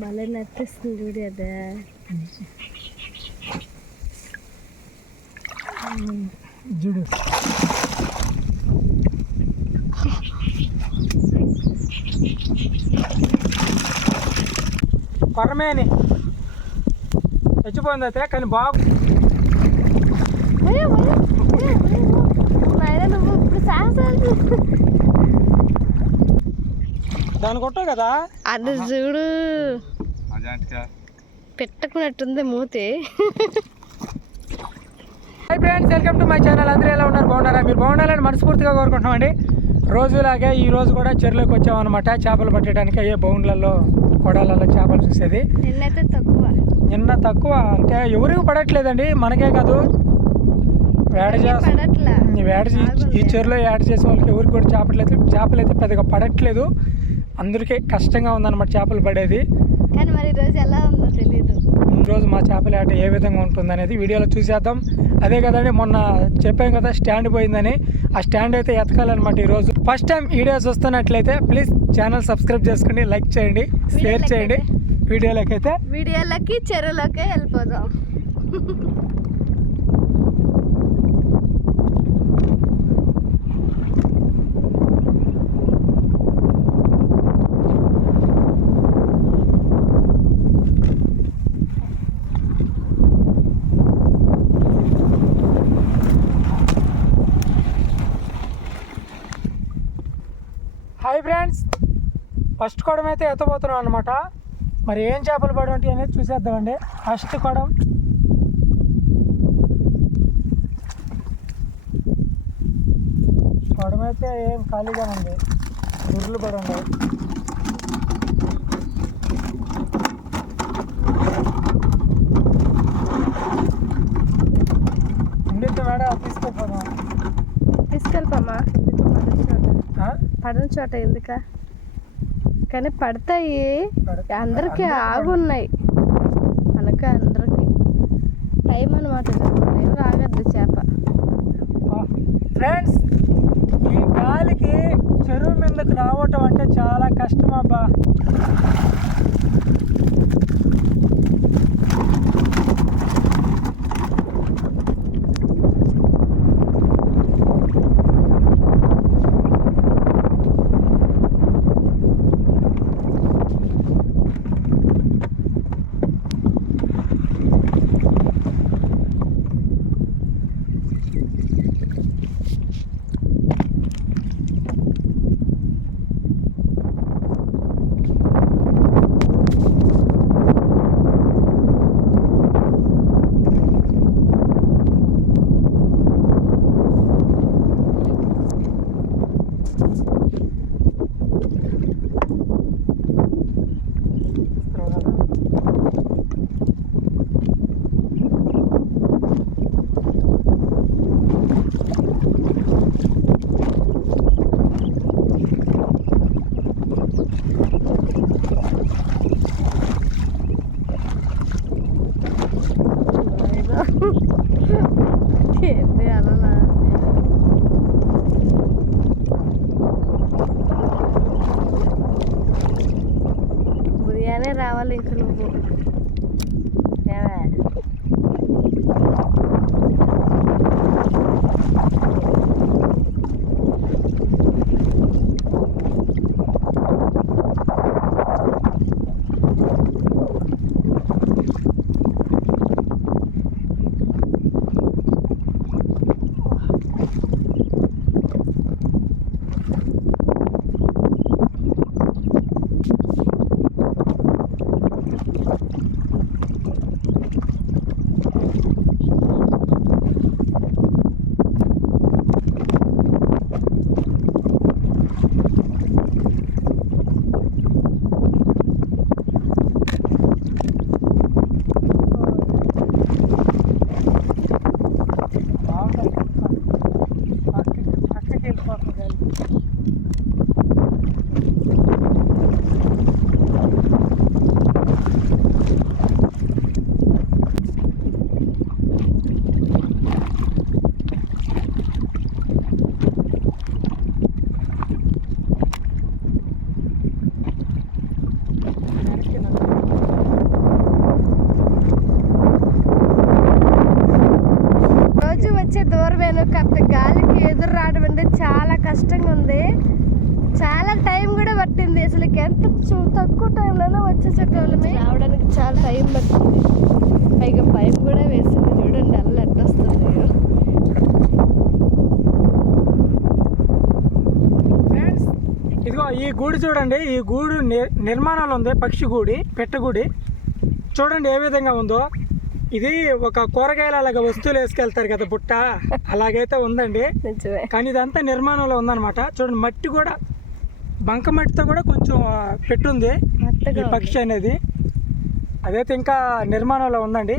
భలే నచ్చేస్తుంది చూడు అదే. చూడు. కొరమేని. చచ్చిపోయింది అయితే కానీ బాగు నువ్వు ఇప్పుడు సాహసాలు దాని కొట్టావు కదా? అది చూడు. పెట్టుకున్నట్టుంది మూతి. Hi friends welcome to my channel అందరూ ఎలా ఉన్నారు? బాగున్నారా? మీరు బాగుండాలని మనస్ఫూర్తిగా కోరుకుంటున్నామండి. రోజులాగే ఈ రోజు కూడా చెరువులోకి వచ్చామన్నమాట. చేపలు పట్టడానికి అయ్యే బౌండ్లలో కొడాలలో చేపలు చూసేది. నిన్నైతే తక్కువ. నిన్న తక్కువ. అంటే ఎవరికి పడట్లేదండి. మనకే కాదు. వేడ ఈ వేడ ఈ చెరువులో యాడ్ చేసే వాళ్ళకి ఎవరికి కూడా అయితే చేపలు అయితే పెద్దగా పడట్లేదు. అందరికీ కష్టంగా ఉందన్నమాట చేపలు పడేది. కానీ మరి ఈరోజు ఎలా ఉందో తెలీదు. ఈరోజు మా చేపల ఆట ఏ విధంగా ఉంటుంది అనేది వీడియోలో చూసేద్దాం. అదే కదండి మొన్న చెప్పాం కదా స్టాండ్ పోయిందని. ఆ స్టాండ్ అయితే ఎతకాలన్నమాట ఈరోజు. ఫస్ట్ టైం వీడియోస్ వస్తున్నట్లయితే ప్లీజ్ ఛానల్ సబ్స్క్రైబ్ చేసుకోండి లైక్ చేయండి షేర్ చేయండి. వీడియోలోకి అయితే వీడియోలకి చెరువులోకి వెళ్ళిపోదాం హాయ్ ఫ్రెండ్స్ ఫస్ట్ కొడం అయితే ఎత్తబోతున్నాం అనమాట మరి ఏం చేపలు పడి ఉంటాయి అనేది చూసేద్దామండి. ఫస్ట్ కొడం. కొడం అయితే ఏం ఖాళీగా ఉంది. గుర్రులు పడి ఉన్నాయి. ఉండితే మేడ తీసుకెళ్ళిపోదాం. తీసుకెళ్ళిపోమా? పడిన చోట ఎందుక? కానీ పడతాయి. అందరికీ అందరికీ ఆగున్నాయి. అనక అందరికి. టైం అనమాట టైం రాగద్దు చేప. ఫ్రెండ్స్ ఈ గాలికి చెరువు మీదకి రావటం అంటే చాలా కష్టం అబ్బా. దూరమేను కాకపోతే గాలికి ఎదురు రావడం అంటే చాలా కష్టంగా ఉంది. చాలా టైం కూడా పట్టింది. అసలు ఎంత చూ- తక్కువ టైంలోనే వచ్చేసేటోళ్ళని రావడానికి చాలా టైం పట్టింది. పైగా భయం కూడా వేసింది. చూడండి అల్ల ఎట్ట వస్తుంది. ఫ్రెండ్స్ ఇదిగో ఈ గూడు చూడండి. ఈ గూడు నిర్మాణంలో ఉంది. పక్షి గూడి పెట్టగూడి చూడండి ఏ విధంగా ఉందో. ఇది ఒక కూరగాయల అలాగ వస్తువులు వేసుకెళ్తారు కదా బుట్ట. అలాగైతే ఉందండి. కానీ ఇదంతా నిర్మాణంలో ఉందన్నమాట. చూడండి మట్టి కూడా బంక మట్టితో కూడా కొంచెం పెట్టుంది ఈ పక్షి అనేది. అదైతే ఇంకా నిర్మాణంలో ఉందండి.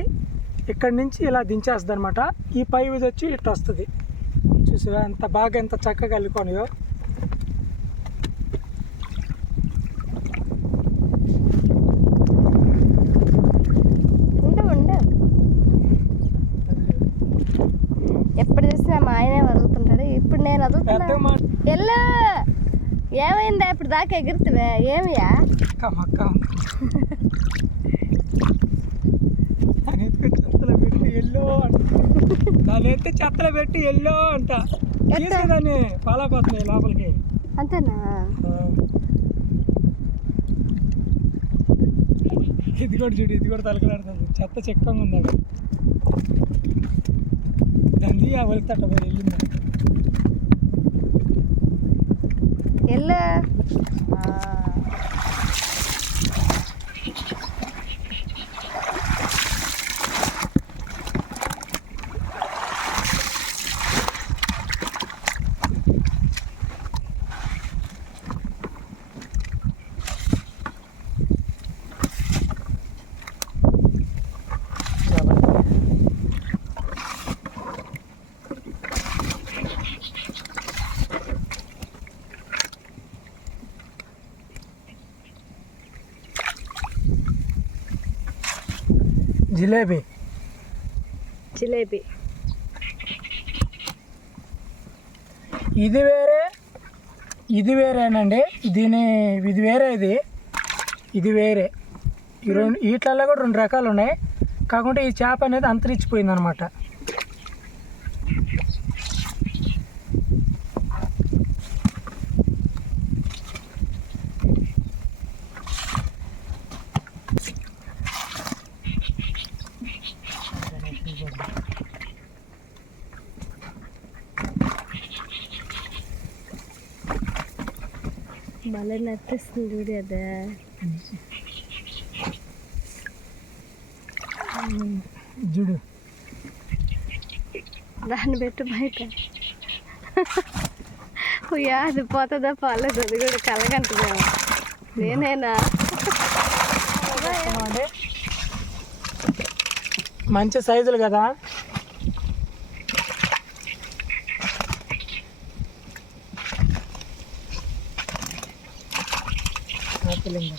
ఇక్కడి నుంచి ఇలా దించేస్తుంది అనమాట ఈ పై ఇది వచ్చి ఇట్లా వస్తుంది చూసావా ఎంత బాగా ఎంత చక్కగా అల్లుకొనియో చూసినా మా ఆయనే వదులుతుంటాడు. ఇప్పుడు నేను వదులుతున్నా. ఎల్లు. ఏమైందా ఇప్పుడు దాకా ఎగురుతువే ఏమియా? ఎల్లో అంట. దాని ఎత్తి చెత్తలో పెట్టి ఎల్లో అంట. తీసేదాన్ని పాలాపోతున్నాయి లోపలికి. అంతేనా. ఇది కూడా చూడు ఇది కూడా తలకలాడుతుంది చెత్త చెక్కంగా ఉందాడు దాన్ని ఆ వెళ్తాట పోయి వెళ్ళింది ఎల్లు ఆ. జిలేబీ. జిలేబీ. ఇది వేరే ఇది వేరేనండి. దీని ఇది వేరే ఇది. ఇది వేరే. ఈ రెండు వీటిలలో కూడా రెండు రకాలు ఉన్నాయి. కాకుంటే ఈ చేప అనేది అంతరించిపోయింది అనమాట భలే నచ్చేస్తుంది చూడు అదే. జుడు దాన్ని పెట్టు బయట. ఉయ్యా అది పోతుందా పాలేదు అది కూడా కలగంటదేమో. నేనేనా? మంచి సైజులు కదా. ఆపిలింగ.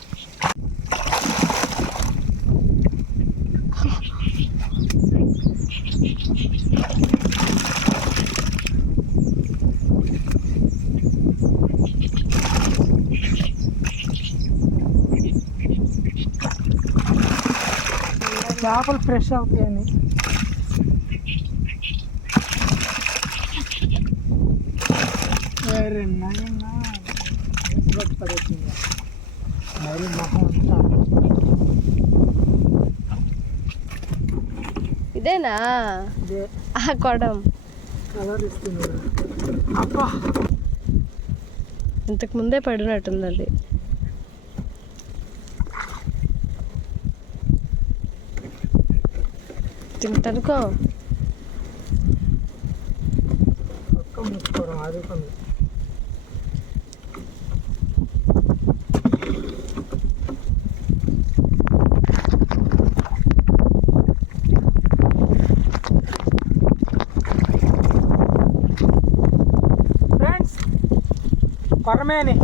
చేపలు ఫ్రెష్ అవుతాయని వేరే నాయనా. పడేసింది. మరి మొహం అంతా. ఇదేనా? ఇదే. ఆ కొడం. కలర్ ఇస్తున్నారు అబ్బా! ఇంతకు ముందే పడినట్టుంది అది తింటనుకో ఒక్క ముట్టుకోవడం అది కొంది ఫ్రెండ్స్ కొరమేని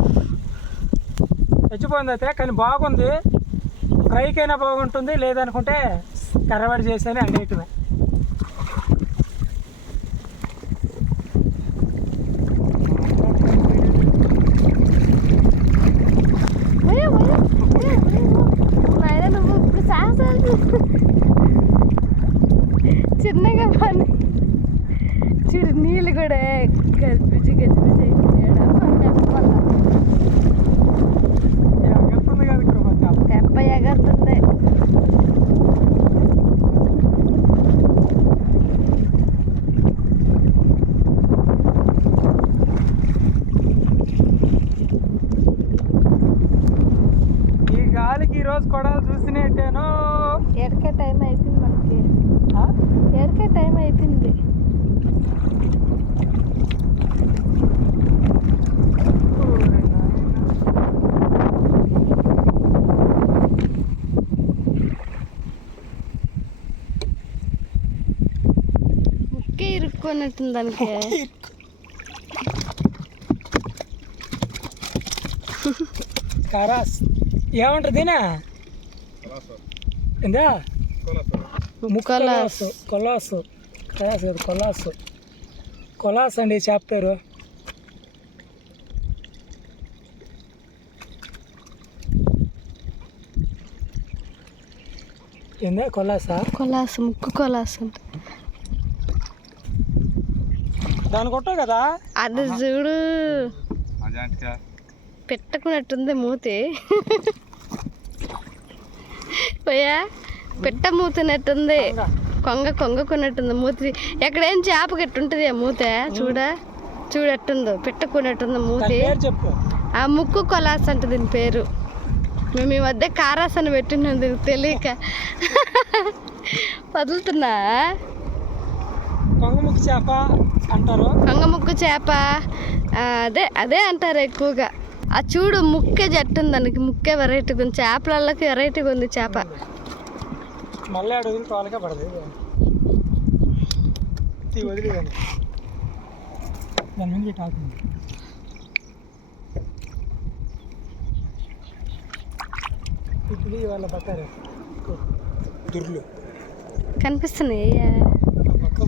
తెచ్చిపోయింది అయితే కానీ బాగుంది. ఫ్రైకైనా బాగుంటుంది లేదనుకుంటే కర్రబడి చేసేనే అనేటివే. చిన్నగా పని. ఒయ్యో, నీళ్ళు కూడా నువ్వు ఇప్పుడు గజిబిజి గజిబిజి అయిపోయాడు వల్ల ఎగురుతుంది కదా ఇక్కడ మొత్తం. తెప్ప ఎగరుతుంది ఈ గాలికి ఈ రోజు కొడాలు చూసినట్టేనో ఎడకే టైం అయిపోయింది మనకి ఆ? ఎడకే టైం అయిపోయింది ఓరి నాయనా. ముక్కే ఇరుక్కున్నట్టుంది దానికి. కారాస్. ఏమంటారు దీనా. ముక్కలాసు కొలాసు కయాస్ కాదు కొలాసు కొలాస్ అండి చేప పేరు. ఏందా కొలాసా కొలాసు ముక్కు కొలాసు అంట. దాని కొట్టవు కదా? అది చూడు. పెట్టుకున్నట్టుంది మూతి. పోయా? పెట్ట మూతినట్టుంది కొంగ కొంగకున్నట్టుంది మూతి. ఎక్కడేం చేప గట్టుంటుంది ఆ మూత? చూడ? చూడట్టుందో? పెట్టుకున్నట్టుంది మూతి. ఆ ముక్కు కొలాస్ అంట దీని పేరు. మేము ఈ మధ్య కారాస్ అని పెట్టినాం దీనికి తెలియక. వదులుతున్నా కొంగముఖి చేప. అంటారు? కొంగ ముక్కు చేప అదే అదే అంటారు ఎక్కువగా. ఆ చూడు ముక్కే జట్టు ఉంది దానికి. ముక్కే వెరైటీగా ఉంది. చేపలకి వెరైటీగా ఉంది చేప. మళ్ళీ తోలకే పడదు. తీ వదిలేదాన్ని దాని మీద పెట్టి ఆకుంది ఇప్పుడు వాళ్ళ బట్టారు. దుర్లు. కనిపిస్తున్నాయి?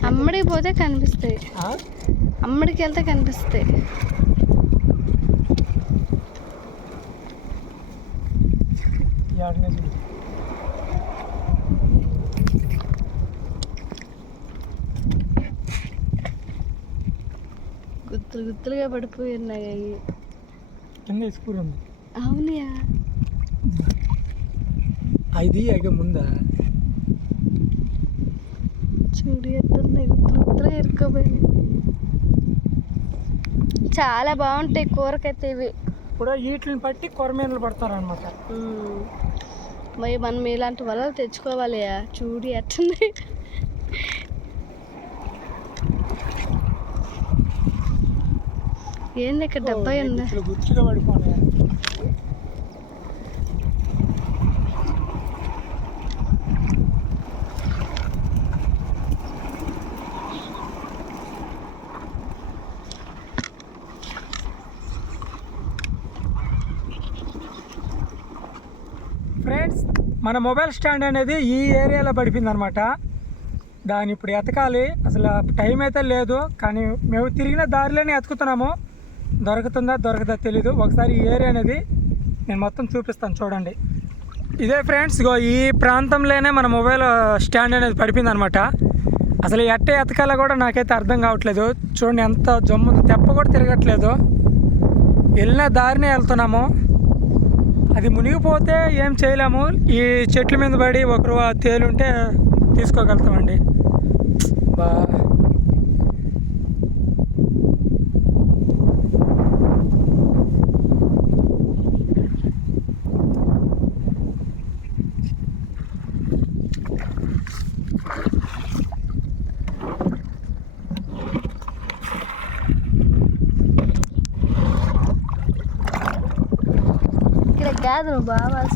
అమ్మడికి పోతే కనిపిస్తాయి? అమ్మడికి వెళ్తే కనిపిస్తాయి. గుత్తులు గుత్తులుగా పడిపోయి ఉన్నాయి అవి కింద ఉంది అవునయా? అది అగే ముందా? గుత్తులు గుత్తులుగా ఇరుక్కోపోయినాయి చాలా బాగుంటాయి కూరకైతే ఇవి. ఇప్పుడు వీటిని పట్టి కొరమీనలు పడతారనమాట మ్మ్. మరి మనం ఇలాంటి వలలు తెచ్చుకోవాలి. చూడు ఎట్టుంది. ఏంది ఇక్కడ డబ్బా ఉందా? గుత్తులు గుత్తులుగా పడిపోయినాయి ఫ్రెండ్స్ మన మొబైల్ స్టాండ్ అనేది ఈ ఏరియాలో పడిపోయింది అనమాట దాన్ని ఇప్పుడు ఎతకాలి. అసలు టైం అయితే లేదు. కానీ మేము తిరిగిన దారిలోనే ఎతుకుతున్నాము. దొరుకుతుందా దొరకదా తెలీదు. ఒకసారి ఈ ఏరియా అనేది నేను మొత్తం చూపిస్తాను. చూడండి. ఇదే ఫ్రెండ్స్ ఇగో ఈ ప్రాంతంలోనే మన మొబైల్ స్టాండ్ అనేది పడిపోయింది అనమాట అసలు ఎట్ట ఎతకాలో కూడా నాకైతే అర్థం కావట్లేదు. చూడండి ఎంత జమ్ము తెప్ప కూడా తిరగట్లేదు. వెళ్ళిన దారినే వెళ్తున్నాము. అది మునిగిపోతే ఏం చేయలేము. ఈ చెట్ల మీద పడి ఒకరు ఆ తేలుంటే తీసుకోగలుగుతామండి. బా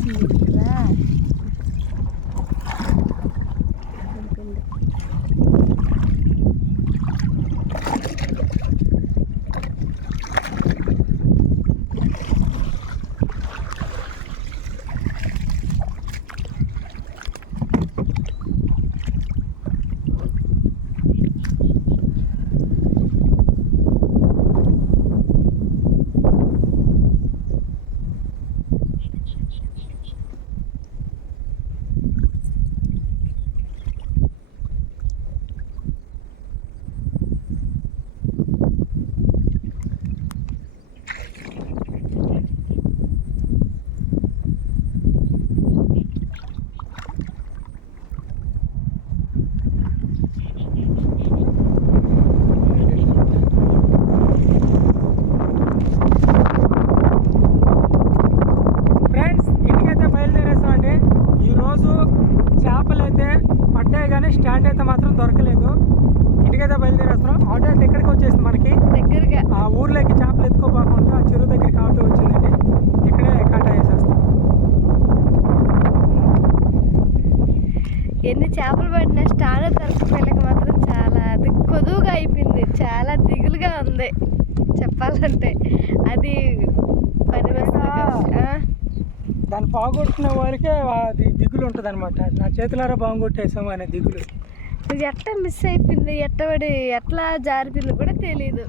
see చెప్పాలంటే అది పని దాన్ని బాగొట్టుకునే వారికే అది దిగులు ఉంటుంది అనమాట నా చేతులారా బాగుకొట్టేసాము అనే దిగులు. ఇది ఎట్లా మిస్ అయిపోయింది? ఎట్టబడి ఎట్లా జారిపోయింది కూడా తెలియదు